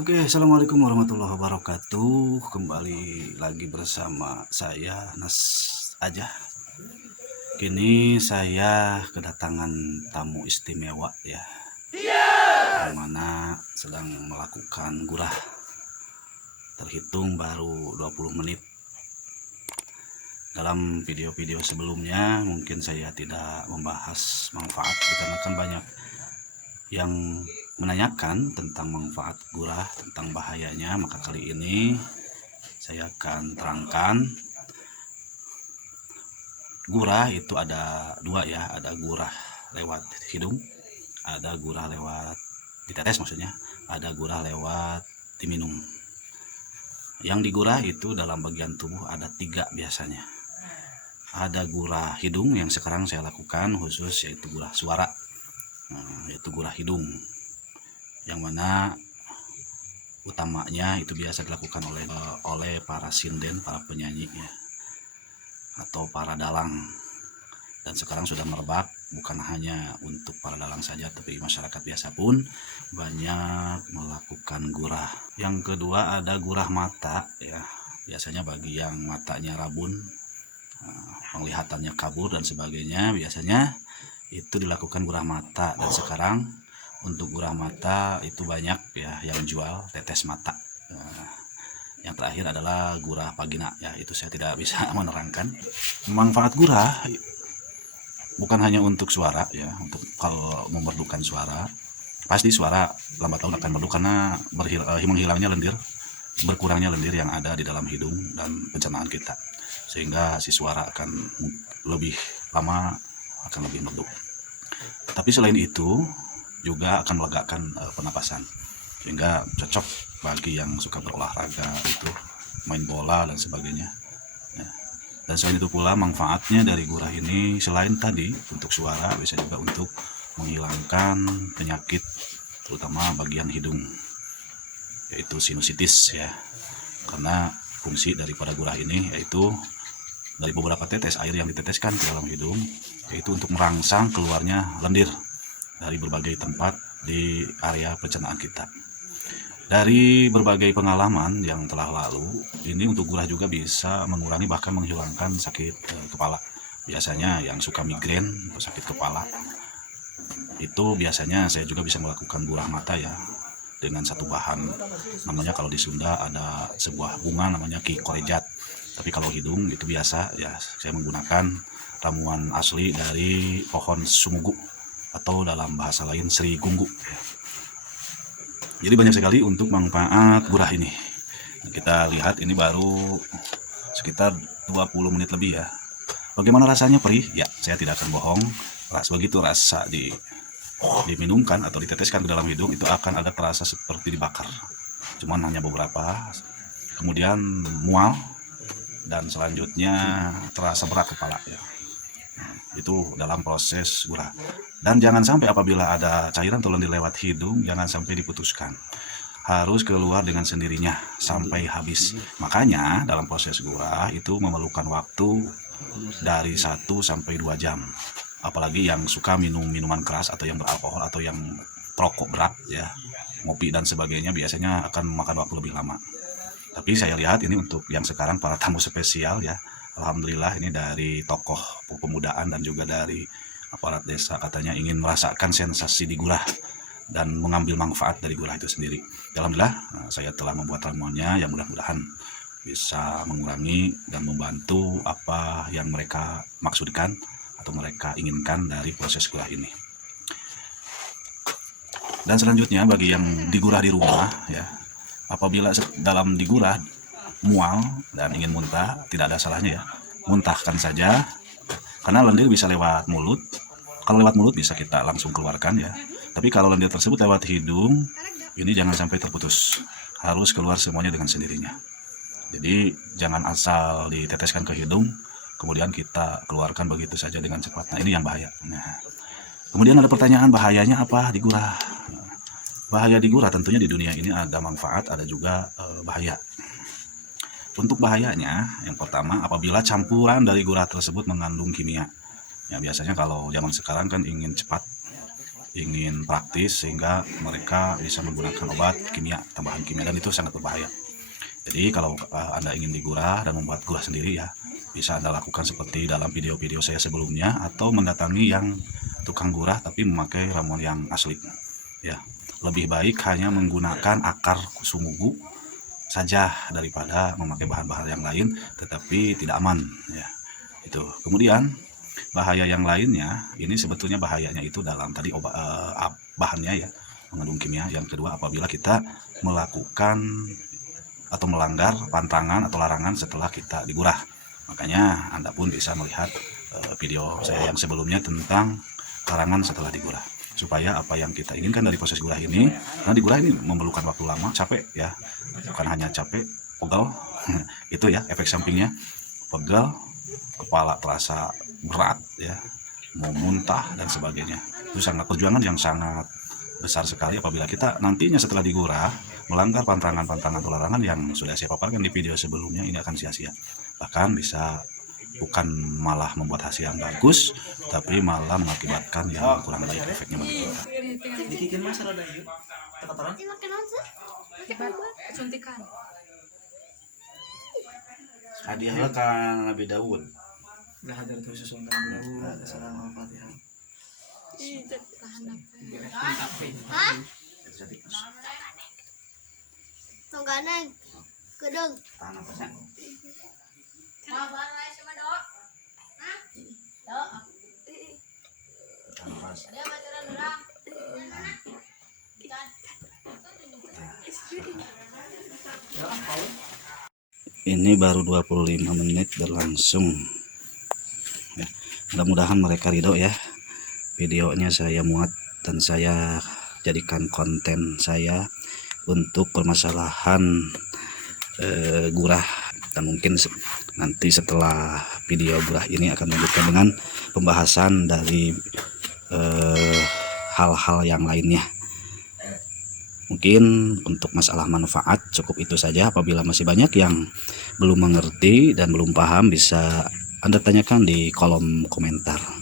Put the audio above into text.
Oke, assalamualaikum warahmatullahi wabarakatuh. Kembali lagi bersama saya Nas aja. Kini saya kedatangan tamu istimewa ya, yang mana sedang melakukan gurah. Terhitung baru 20 menit. Dalam video-video sebelumnya mungkin saya tidak membahas manfaat dikarenakan banyak yang menanyakan tentang manfaat gurah, tentang bahayanya. Maka kali ini saya akan terangkan. Gurah itu ada dua ya, ada gurah lewat hidung, ada gurah lewat ditetes maksudnya, ada gurah lewat diminum. Yang digurah itu dalam bagian tubuh ada 3 biasanya. Ada gurah hidung yang sekarang saya lakukan khusus, yaitu gurah suara, yaitu gurah hidung, yang mana utamanya itu biasa dilakukan oleh para sinden, para penyanyi ya, atau para dalang. Dan sekarang sudah merebak bukan hanya untuk para dalang saja, tapi masyarakat biasa pun banyak melakukan gurah. Yang kedua ada gurah mata ya, biasanya bagi yang matanya rabun, penglihatannya kabur dan sebagainya, biasanya itu dilakukan gurah mata. Dan sekarang untuk gurah mata itu banyak ya yang jual tetes mata. Yang terakhir adalah gurah vagina ya, itu saya tidak bisa menerangkan. Manfaat gurah bukan hanya untuk suara ya, untuk kalau memerlukan suara, pasti suara lambat laun akan merdu karena menghilangnya lendir, berkurangnya lendir yang ada di dalam hidung dan pencernaan kita, sehingga si suara akan lebih lama, akan lebih merdu. Tapi selain itu juga akan melegakan pernapasan, sehingga cocok bagi yang suka berolahraga, itu main bola dan sebagainya ya. Dan selain itu pula manfaatnya dari gurah ini selain tadi untuk suara, bisa juga untuk menghilangkan penyakit terutama bagian hidung, yaitu sinusitis ya. Karena fungsi daripada gurah ini yaitu dari beberapa tetes air yang diteteskan ke dalam hidung, yaitu untuk merangsang keluarnya lendir dari berbagai tempat di area pencernaan kita. Dari berbagai pengalaman yang telah lalu, ini untuk gurah juga bisa mengurangi bahkan menghilangkan sakit kepala. Biasanya yang suka migrain atau sakit kepala, itu biasanya saya juga bisa melakukan gurah mata ya, dengan satu bahan, namanya kalau di Sunda ada sebuah bunga namanya Ki Korejat. Tapi kalau hidung itu biasa ya, saya menggunakan ramuan asli dari pohon sumugu atau dalam bahasa lain Sri Gunggu ya. Jadi banyak sekali untuk manfaat gurah ini. Kita lihat ini baru sekitar 20 menit lebih ya. Bagaimana rasanya, perih? Ya, saya tidak akan bohong. Begitu rasa diminumkan atau diteteskan ke dalam hidung, itu akan ada terasa seperti dibakar. Cuman hanya beberapa. Kemudian mual dan selanjutnya terasa berat kepala ya. Itu dalam proses gurah. Dan jangan sampai apabila ada cairan atau lendir lewat hidung, jangan sampai diputuskan, harus keluar dengan sendirinya sampai habis. Makanya dalam proses gurah itu memerlukan waktu dari 1 sampai 2 jam. Apalagi yang suka minum minuman keras atau yang beralkohol atau yang perokok berat ya, ngopi dan sebagainya, biasanya akan memakan waktu lebih lama. Tapi saya lihat ini untuk yang sekarang para tamu spesial ya, alhamdulillah ini dari tokoh pemudaan dan juga dari aparat desa, katanya ingin merasakan sensasi di gurah dan mengambil manfaat dari gurah itu sendiri. Alhamdulillah saya telah membuat ramuannya yang mudah-mudahan bisa mengurangi dan membantu apa yang mereka maksudkan atau mereka inginkan dari proses gurah ini. Dan selanjutnya bagi yang digurah di rumah ya, apabila dalam digurah mual dan ingin muntah, tidak ada salahnya ya, muntahkan saja, karena lendir bisa lewat mulut. Kalau lewat mulut bisa kita langsung keluarkan ya, tapi kalau lendir tersebut lewat hidung, ini jangan sampai terputus, harus keluar semuanya dengan sendirinya. Jadi jangan asal diteteskan ke hidung kemudian kita keluarkan begitu saja dengan cepat. Nah ini yang bahaya. Nah, kemudian ada pertanyaan, bahayanya apa di gurah? Bahaya di gurah tentunya di dunia ini ada manfaat, ada juga bahaya. Untuk bahayanya, yang pertama apabila campuran dari gurah tersebut mengandung kimia. Ya biasanya kalau zaman sekarang kan ingin cepat, ingin praktis sehingga mereka bisa menggunakan obat kimia, tambahan kimia, dan itu sangat berbahaya. Jadi kalau Anda ingin digurah dan membuat gurah sendiri ya, bisa Anda lakukan seperti dalam video-video saya sebelumnya, atau mendatangi yang tukang gurah tapi memakai ramuan yang asli ya. Lebih baik hanya menggunakan akar sumugu saja daripada memakai bahan-bahan yang lain tetapi tidak aman ya. Itu. Kemudian bahaya yang lainnya, ini sebetulnya bahayanya itu dalam tadi obat bahannya ya, mengandung kimia. Yang kedua, apabila kita melakukan atau melanggar pantangan atau larangan setelah kita digurah. Makanya Anda pun bisa melihat video saya yang sebelumnya tentang larangan setelah digurah, supaya apa yang kita inginkan dari proses gurah ini, karena digurah ini memerlukan waktu lama, capek ya, bukan hanya capek, pegel itu ya efek sampingnya, pegel, kepala terasa berat ya, mau muntah dan sebagainya. Itu sangat perjuangan yang sangat besar sekali apabila kita nantinya setelah digurah melanggar pantangan-pantangan atau larangan yang sudah saya paparkan di video sebelumnya. Ini akan sia-sia, bahkan bisa bukan malah membuat hasil yang bagus, tapi malah mengakibatkan yang kurang baik efeknya bagi kita. Hadiahnya kan Nabi Daud. Tongganan, gedung. Ini baru 25 menit berlangsung ya. Mudah-mudahan mereka ridho ya. Videonya saya muat dan saya jadikan konten saya untuk permasalahan gurah, dan mungkin nanti setelah video gurah ini akan melanjutkan dengan pembahasan dari hal-hal yang lainnya. Mungkin untuk masalah manfaat cukup itu saja. Apabila masih banyak yang belum mengerti dan belum paham, bisa Anda tanyakan di kolom komentar.